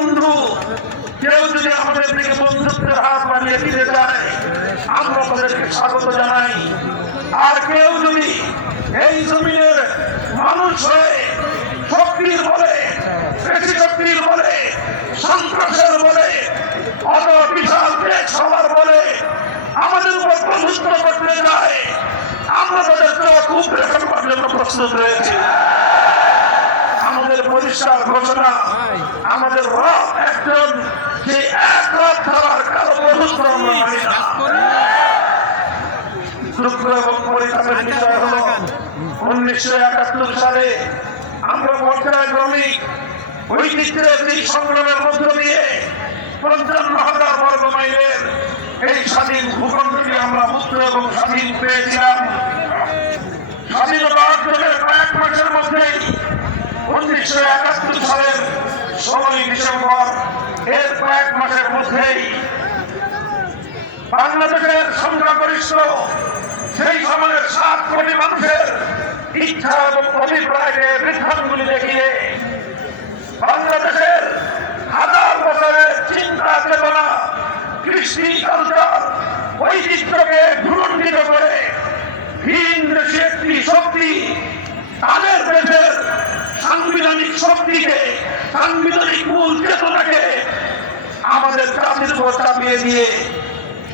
বন্ধু কেউ যদি আমাদের দিকে বন্ধুত্বের হাত বাড়িয়ে দিতে চায় আমরা তাদেরকে স্বাগত জানাই। আর কেউ যদি এই জমিনের মানুষ হয়ে শক্তির বলে, বেশি শক্তির বলে, সন্ত্রাসের বলে, অত বিশাল দেশ সবার বলে আমাদের উপর প্রভুত্ব করতে যায়, আমরা তাদের খুব রেকর্ড করার জন্য প্রস্তুত রয়েছি। আমাদের পরিষ্কার ঘোষণা, আমাদের রব একজন, যে এক রব ছাড়ার কারো প্রভুত্ব আমরা মানি না। দুঃখ এবং পরিতাপের বিষয় হল 1971 সালে আমরা পর্যায়ক্রমিক ঐতিহ্যের এই সংগ্রামের মধ্য দিয়ে 55,000 বর্গ মাইলের এই স্বাধীন ভূখণ্ডটি আমরা মুক্ত এবং স্বাধীন পেয়েছিলাম। স্বাধীনতা অর্জনের কয়েক মাসের মধ্যেই 1971 সালের 16 ডিসেম্বর এর কয়েক মাসের মধ্যেই বাংলাদেশের সংখ্যাগরিষ্ঠ সেই সময়ের 7 কোটি মানুষের ইচ্ছা এবং অভিপ্রায়কে বৃদ্ধাঙ্গুলি দেখিয়ে বাংলাদেশের হাজার বছরের চিন্তা চেতনা, কৃষ্টি, কালচার, ঐতিহ্যকে ভুলণ্ডিত করে ভিন দেশি একটি শক্তি তাদের দেশের সাংবিধানিক শক্তিকে, সাংবিধানিক মূল চেতনাকে আমাদের জাতির উপর চাপিয়ে দিয়ে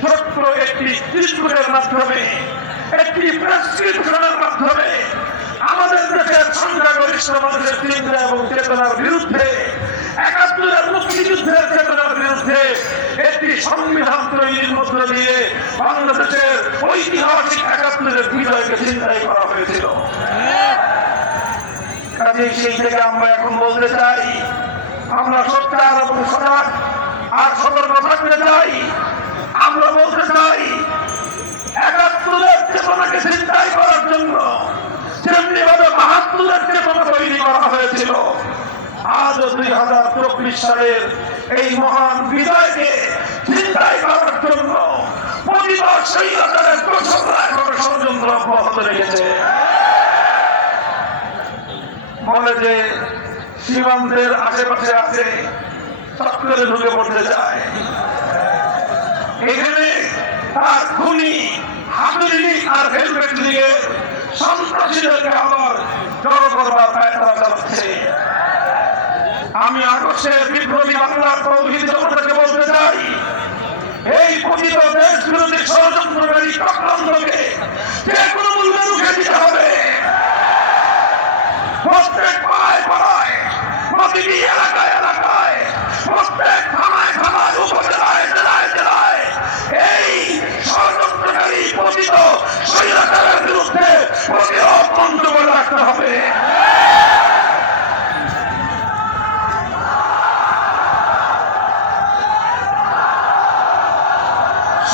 ছোট্ট একটি চিত্রের মাধ্যমে, একটি প্রেসক্রিপশনের মাধ্যমে আমাদের দেশের সংখ্যাগরিষ্ঠ মানুষের চিন্তা এবং চেতনার বিরুদ্ধে, 71 মুক্তিযুদ্ধের চেতনার বিরুদ্ধে একটি সংবিধান তৈরির মধ্য দিয়ে বাংলাদেশের ঐতিহাসিক 71 বিজয়কে চিন্তাই করা হয়েছিল। কাজেই সেই থেকে আমরা এখন বলতে চাই, আমরা সোচ্চার এবং সজাগ আর সতর্ক থাকতে চাই। আমরা বলতে চাই 71 চেতনাকে চিন্তাই করার জন্য যেমনি ভাবে 72 চেতনা তৈরি করা হয়েছিল, আজ 2024 সালের এই মহান বিজয়কে চিন্তাই করার জন্য প্রতিবার স্বৈরাচারের ষড়যন্ত্র অব্যাহত রেখেছে। বলে যে সীমান্তের আশেপাশে আছে, চক্করে ঢুকে পড়তে যায়। এখানে তার খুনি হাতুড়ি আর হেলমেট দিয়ে সন্ত্রাসীদেরকে আবার জড়ো করবার পায়তারা চালাচ্ছে। আমি আগস্টের বিপ্লবী বাংলার তৌহিদ জনতাকে বলতে চাই, এই পতিত দেশ বিরোধী ষড়যন্ত্রকারী চক্রান্তকে যে কোনো মূল্যে রুখে দিতে হবে। প্রত্যেক পাড়ায় পাড়ায়, প্রতিটি এলাকায় এলাকায়, প্রত্যেক থানায় থানায়, উপজেলায়, জেলায় জেলায় এই ষড়যন্ত্রকারী পতিত স্বৈরাচারের বিরুদ্ধে প্রতিরোধ মঞ্চ করে রাখতে হবে।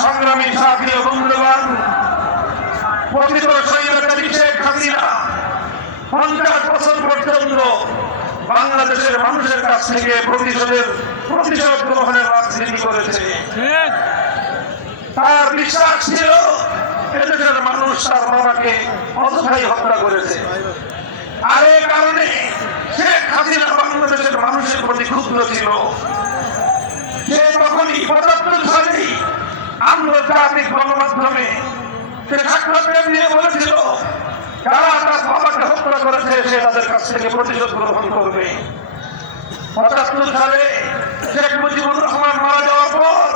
সংগ্রামী সাথী ও বন্ধুগণ, পতিত স্বৈরাচারী শেখ হাসিনা 50 বছর পর্যন্ত বাংলাদেশের মানুষের কাছ থেকে প্রতিশোধ গ্রহণের রাজনীতি করেছে। তার বিশ্বাস ছিল এদেশের মানুষ তার বাবাকে অযথাই হত্যা করেছে। আর এই কারণে শেখ হাসিনা বাংলাদেশের মানুষের প্রতি ক্ষুব্ধ ছিল। সে তখনই 75 সালেই আন্তর্জাতিক গণমাধ্যমে সে সাক্ষাৎকার দিয়ে বলেছিল, যারা তার বাবাকে হত্যা করেছে সে তাদের কাছ থেকে প্রতিশোধ গ্রহণ করবে। 75 সালে শেখ মুজিবুর রহমান মারা যাওয়ার পর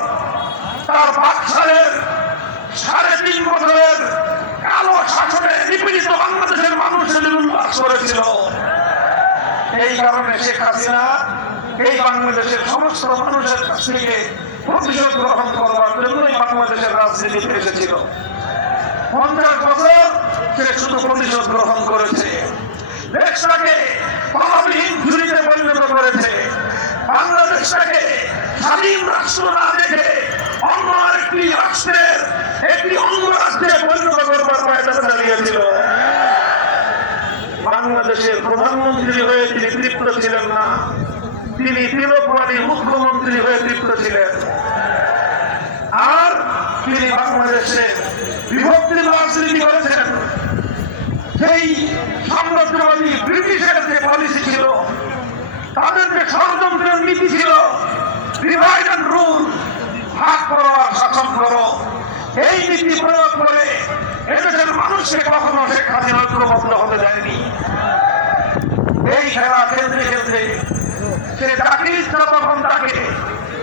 তার 5 সালের 3.5 বছরের কালো শাসনে নিপীড়িত বাংলাদেশের মানুষ উল্লাস করেছিল। এই কারণে শেখ হাসিনা এই বাংলাদেশের সমস্ত মানুষের কাছ থেকে প্রতিশোধ গ্রহণ করবার জন্যই বাংলাদেশের রাজনীতিতে এসেছিল। 50 বছর সে শুধু প্রতিশোধ গ্রহণ করেছে, দেশটাকে তহবিলহীন ঝুড়িতে পরিণত করেছে, বাংলাদেশটাকে স্বাধীন রাষ্ট্র না দেখে অন্য আরেকটি রাষ্ট্রের একটি অঙ্গরাজ্যে পরিণত করবার পায়তারা চালিয়েছিল। বাংলাদেশের প্রধানমন্ত্রী হয়ে তিনি তৃপ্ত ছিলেন না, তিনি তিলকবাড়ি মুখ্যমন্ত্রী হয়ে তৃপ্ত ছিলেন। আর তিনি বাংলাদেশে বিভক্তির রাজনীতি করেছেন। সেই সাম্রাজ্যবাদী ব্রিটিশের যে পলিসি ছিল, তাদের যে ষড়যন্ত্রের নীতি ছিল, নীতি প্রয়োগ করে এদেশের মানুষকে কখনো শেখ হাসিনা ঐক্যবদ্ধ হতে দেয়নি। এই খেলা খেলতে খেলতে সে যাকে ইচ্ছা তখন তাকে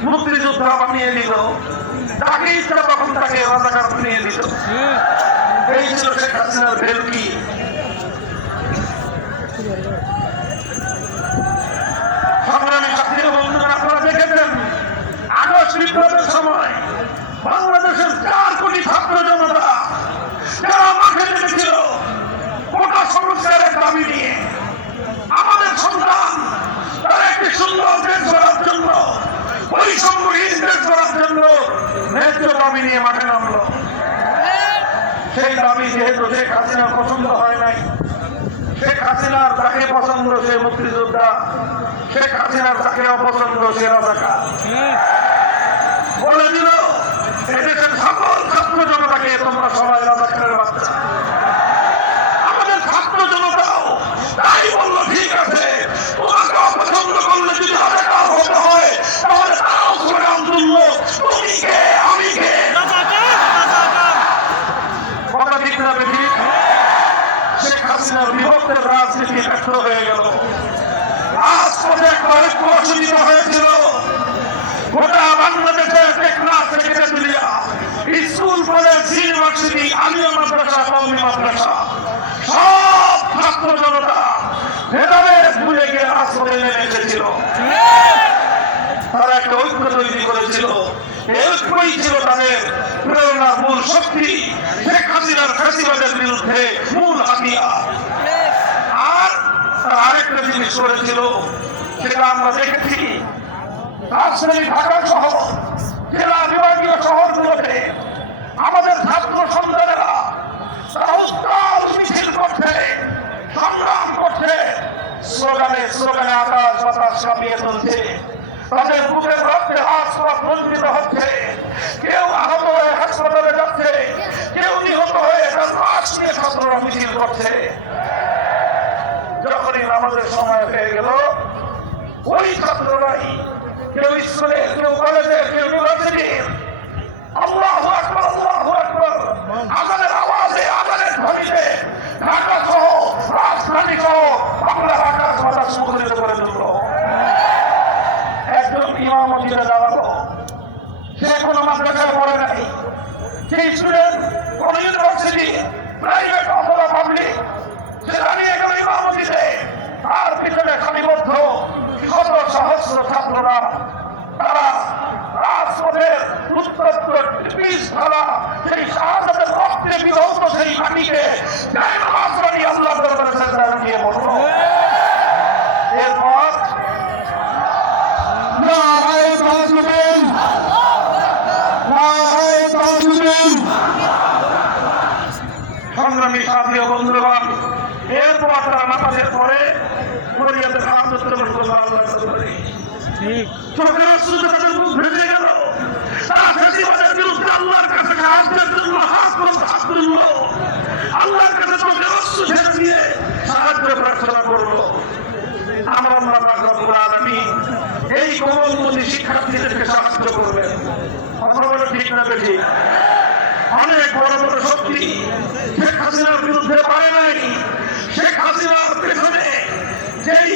মুক্তিযোদ্ধা বানিয়ে দিল, যাকে ইচ্ছা তখন তাকে রাজাকার বানিয়ে দিল। এই ছিল শেখ হাসিনার ভেলকি। সংগ্রামী সাথী বন্ধুরা, আপনারা দেখেছেন আগস্ট বিপ্লবের সময় বাংলাদেশের 4 কোটি ছাত্র জনতা যারা মাঠে নেমেছিল কোটা সংস্কারের দাবি নিয়ে, আমাদের সন্তান তারা একটি সুন্দর দেশ গড়ার জন্য, বৈষম্যহীন দেশ গড়ার জন্য ন্যায্য দাবি নিয়ে মাঠে নামলো। সেই দাবি যেহেতু শেখ হাসিনার পছন্দ হয় নাই, শেখ হাসিনার যাকে পছন্দ সে মুক্তিযোদ্ধা, শেখ হাসিনার যাকে অপছন্দ সে রাজাকার, বলে দিল এদেশের সকল ছাত্র জনতাকে তোমরা সবাই রাজাকারের বাচ্চা। আমাদের ছাত্র জনতাও তাই বললো, ঠিক আছে, তোমাকে অপছন্দ করলে যদি রাজাকার হতে হয় তাহলে তারাও স্লোগান তুললো, তুমি কে আমি কে। কথা ঠিক না বেশি? শেখ হাসিনার বিভক্তের রাজনীতি ব্যর্থ হয়ে গেল। রাজপথে কয়েক অসুবিধা হয়েছিল। গোটা বাংলাদেশের টেকনাফ থেকে তেতুলিয়া, স্কুল কলেজ ইউনিভার্সিটি, আলিয়া মাদ্রাসা, কওমি মাদ্রাসা, সব ছাত্র জনতা ভেদাভেদ ভুলে গিয়ে রাজপথে নেমে এসেছিল। তারা একটা ঐক্য তৈরি করেছিল। এই ঐক্যই ছিল তাদের প্রেরণার মূল শক্তি, শেখ হাসিনার ফ্যাসিবাদের বিরুদ্ধে মূল হাতিয়ার। আর আরেকটা জিনিস করেছিল, সেটা আমরা দেখেছি রাজধানী ঢাকা সহ জেলা বিভাগীয় শহরগুলোতে আমাদের ছাত্র সন্তানেরা তারা উত্তাল মিছিল করছে, সংগ্রাম করছে, স্লোগানে স্লোগানে আকাশ বাতাস কাঁপিয়ে তুলছে। তাদের বুকের রক্তে আশপাশ বঞ্চিত হচ্ছে, কেউ আহত হয়ে হাসপাতালে যাচ্ছে, কেউ নিহত হয়ে তার লাশ নিয়ে ছাত্ররা মিছিল করছে। যখনই আমাদের সময় হয়ে গেল, ওই ছাত্ররাই কেউ স্কুলে, কেউ কলেজে, কেউ ইউনিভার্সিটির আল্লাহু আকবার, আল্লাহু আকবার আমাদের আওয়াজে, আমাদের ধ্বনিতে ঢাকা সহ রাজধানী সহ বাংলার আকাশ বাতাস মুখরিত করে তুলল। একজন ইমাম মসজিদে দাঁড়ালো, সে কোনো মাদ্রাসায় পড়ে নাই, সেই স্টুডেন্ট কোন ইউনিভার্সিটি, প্রাইভেট অথবা পাবলিক, সে দাঁড়িয়ে গেল ইমাম মসজিদে। তার পিছনে সারিবদ্ধ শত সহস্র ছাত্ররা, তারা রাজপথের উত্তপ্ত পিস ধারা সেই শাহাদাতের রক্তে বিধৌত সেই মাটিকে নামাজ পড়ি আল্লাহর দরবারে সিজদা দিয়ে বলল। এরপর নারায়ে তাকবীর, নারায়ে তাকবীর। সংগ্রামী সাথী ও বন্ধুগণ, এরপর তারা নামাজের পরে ফরিয়াদের কাজ উত্তোলন করলো আল্লাহর দরবারে। চোখের অশ্রুতে তাদের মুখ ভেসে গেল। তারা ফ্যাসিবাদের বিরুদ্ধে আল্লাহর কাছে সাহায্যের জন্য হাত তুলল, আল্লাহর কাছে চোখের অশ্রু ছেড়ে দিয়ে সাহায্য প্রার্থনা করলো। আমার আল্লাহ পাক রব্বুল আলামিন এই কোমলমতি শিক্ষার্থীদেরকে সাহায্য করবেন। কথা বলে ঠিক না বেশি? অনেক বড় বড় শক্তি শেখ হাসিনার বিরুদ্ধে পারে নাই। শেখ হাসিনার পেছনে যেই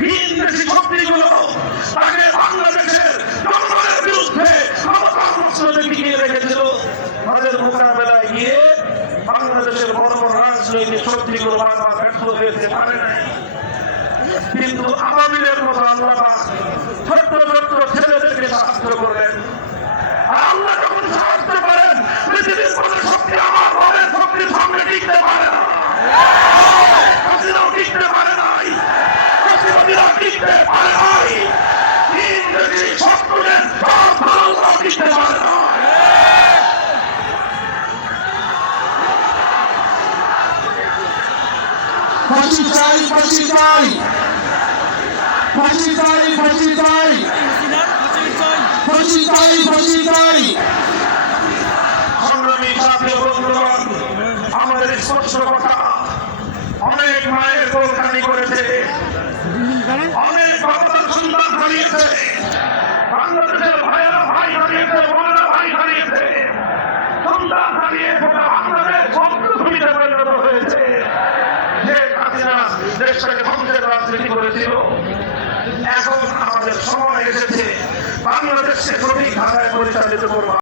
ভিন দেশি শক্তিগুলো তাকে বাংলাদেশের জনগণের বিরুদ্ধে টিকিয়ে রেখেছিল, তাদের মোকাবেলায় গিয়ে বাংলাদেশের বড় বড় রাজনৈতিক শক্তিগুলো বারবার ব্যর্থ হয়েছে, পারে নাই। কিন্তু আওয়ামীদের মতো আল্লাহ ছোট্ট ছোট্ট ছেলেদেরকে সাহায্য করলেন। আল্লাহ যখন সাহায্য করেন, পৃথিবীর কোনো শক্তি আমার ঘরের শক্তির সামনে টিকতে পারে না। হাসিনাও টিকতে পারে নাই, ফ্যাসিবাদীরা টিকতে পারে নাই, ইংরেজি শত্রুদের সব ভালো টিকতে পারে না। ফাঁসি চাই, ফাঁসি চাই, ফাঁসি চাই, ফাঁসি চাই, ফাঁসি চাই, ফাঁসি চাই। সংগ্রামী সাথী বন্ধুগণ, আমাদের স্পষ্ট কথা, অনেক মায়ের কোলখানি করেছে, অনেক বাবার সন্তান হারিয়েছে, বাংলাদেশের ভাইয়েরা ভাই হারিয়েছে, বোনেরা ভাই হারিয়েছে, সন্তান হারিয়েছে। দেশটাকে ধ্বংসের রাজনীতি করেছিল। এখন আমাদের সময় এসেছে বাংলাদেশকে সঠিক ধারায় পরিচালিত করবো।